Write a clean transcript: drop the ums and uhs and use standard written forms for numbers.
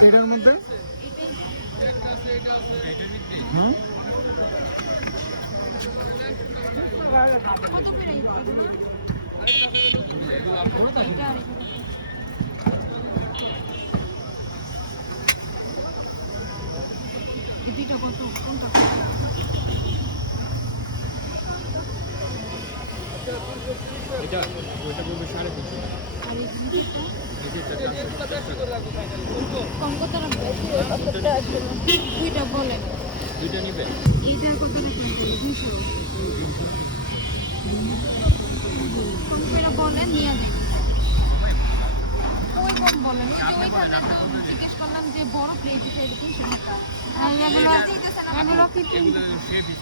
এটার মধ্যে এটা ওটা বলবে 350 দুইটা বলেন দুইটা নিবে এইটার কত টাকা বলেন নিয়ে নেন ওই কম বলেন ওইখানে জিজ্ঞেস করলাম যে বড় প্লেট দিতে 300 টাকা এগুলো 15